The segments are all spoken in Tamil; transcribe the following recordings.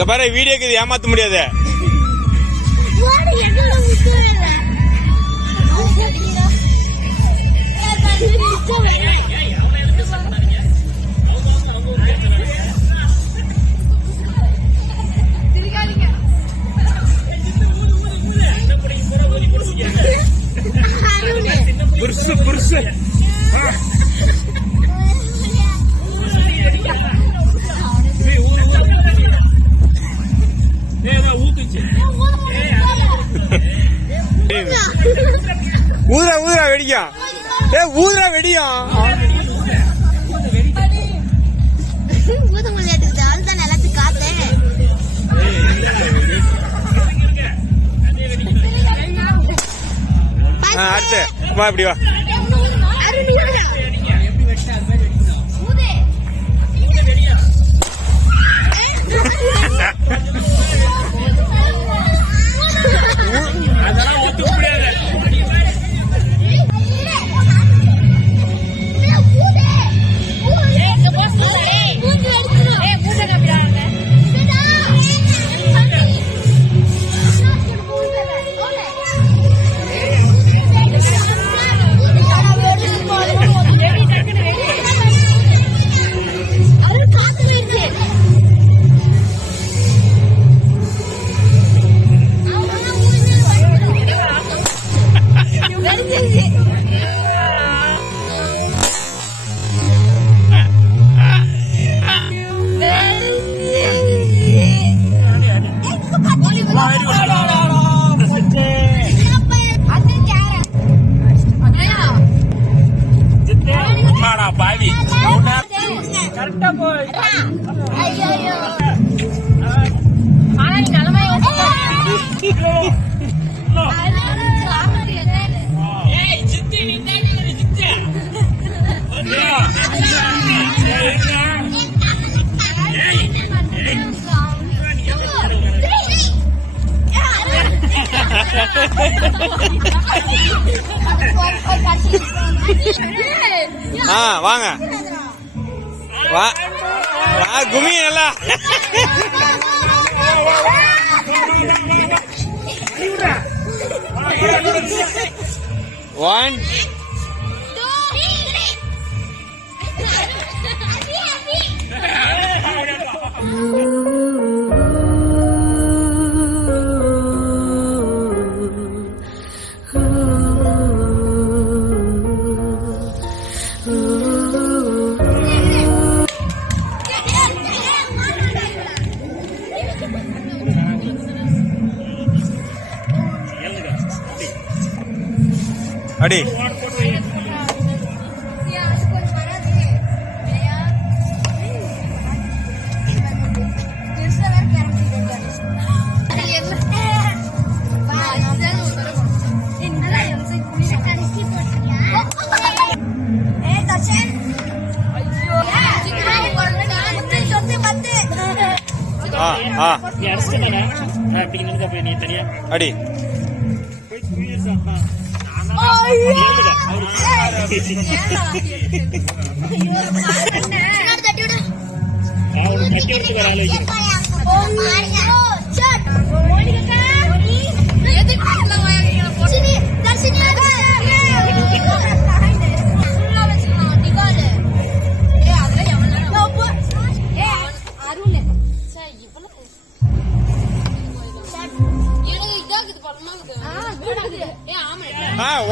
இங்க பாரு வீடியோக்கு இது ஏமாத்த முடியாது. புருஷு புருஷு ஊதுரா ஊதுரா வெடிக்கும். ஊதுரா வெடியும். அடுத்து வா இப்படி வா. வாங்க வா குமி நல்லா. ஒன் அடி. அடி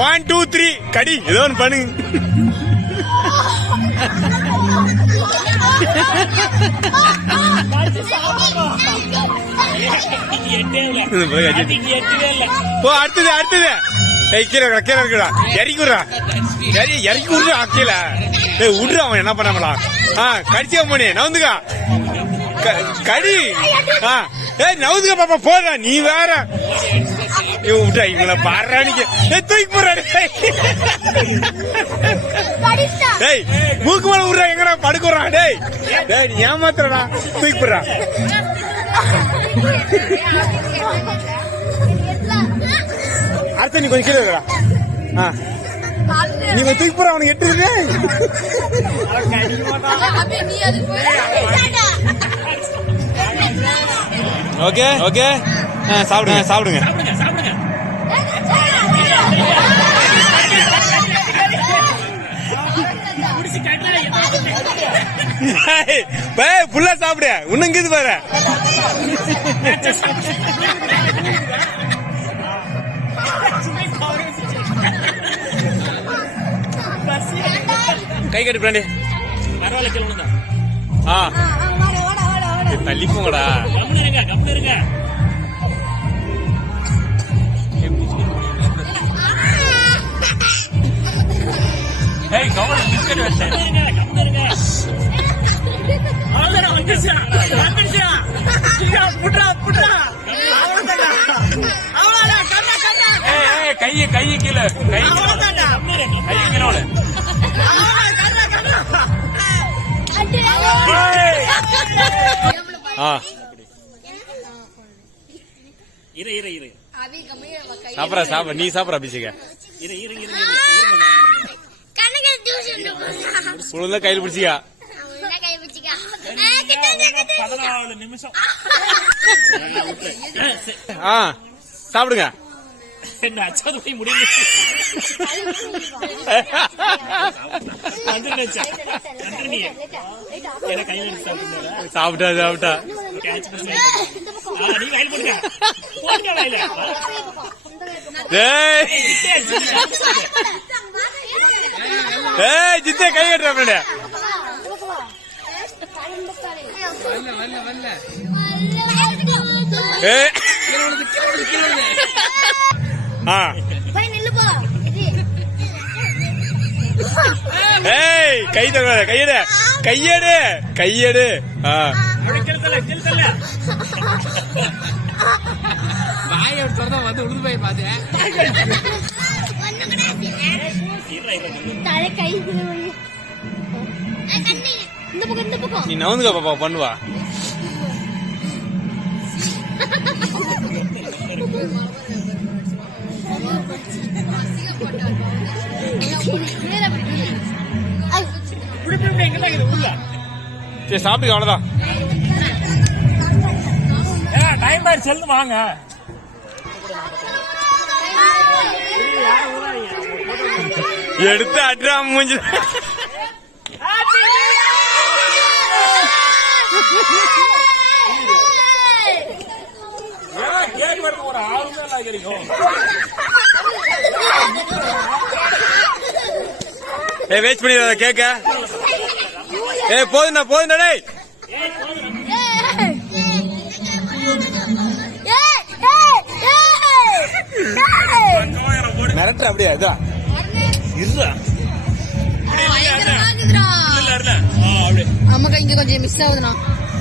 ஒன் டூ த்ரீ கடி ஏதோ ஒன்று பண்ணு. போ அடுத்தது அடுத்தது. கீழே கீழே இருக்குடா. இறக்கி விடுறா இறக்கி விடுறா கீழே. விடுற அவன் என்ன பண்ணாமலா. கடிச்சா போனே நவுந்துக்கா கடி. நவுந்துக்கா பாப்பா போடுறா நீ வேற. விட்டா இவங்கள பாடுறானிக்கு தூக்கி போடுறாரு. டேய் மூக்கு மேல விடுறா எங்கடா படுக்குறான். டேய் டேய் நீ ஏமாத்துறடா தூக்கி போடுறா. அடுத்த நீ கொஞ்சம் கீழே இருக்கா. நீங்க தூக்கி போற அவனுக்கு எட்டுது. ஓகே ஓகே சாப்பிடுங்க சாப்பிடுங்க. புல்லா சாப்பிடு இன்னும் இங்குது பாரு. கை கட்டு பிராண்டி தள்ளிப்போங்கடா. கைய கைய கீழே கை கீழே சாப்பிட சாப்பிட நீ சாப்பிட அபிஷேக உள்ள கையில் பிடிச்சிக்கா. 14 நிமிஷம் சாப்பிடுங்க. என்ன அச்சாது போய் முடியல. சாப்பிட்டா சாப்பிட்டா நீ கையில் போடுங்க. ஜித்தே கை கட்டுற. கை தர கையெடு கையெடு கையெடு. வாயை திறந்தா வந்து உழுது போய் பார்த்தேன். நீ நவுந்துக்க பாப்பா பண்ணுவா. சரி சாப்பிட்டு அவ்வளவுதான். டைம் ஆயிடுச்சு செல்லு வாங்க. எடுத்து அட்ரா மூஞ்சி. கேக் வரது ஒரு 6 நாள் கிடைக்கும். வேஸ்ட் பண்ணிடாத கேக்க. போதுண்ணா போதுண்ணா. டேய் மிரட்டுற அப்படியா இதா இருடா. நமக்கு இங்க கொஞ்சம் மிஸ் ஆகுதுண்ணா.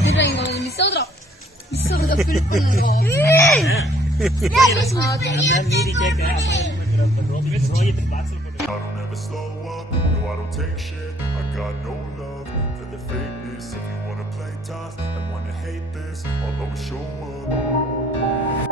இங்க கொஞ்சம் மிஸ் ஆகுதுடா. மிஸ் ஆகுது ஃபீல் பண்ணுங்க. நீதி கேக்க ரோஹித் பாக்ஸ்ல போட்டு. I don't ever slow up, no I don't take shit. I got no love for the fakeness. If you wanna play tough and wanna hate this, I'll always show up.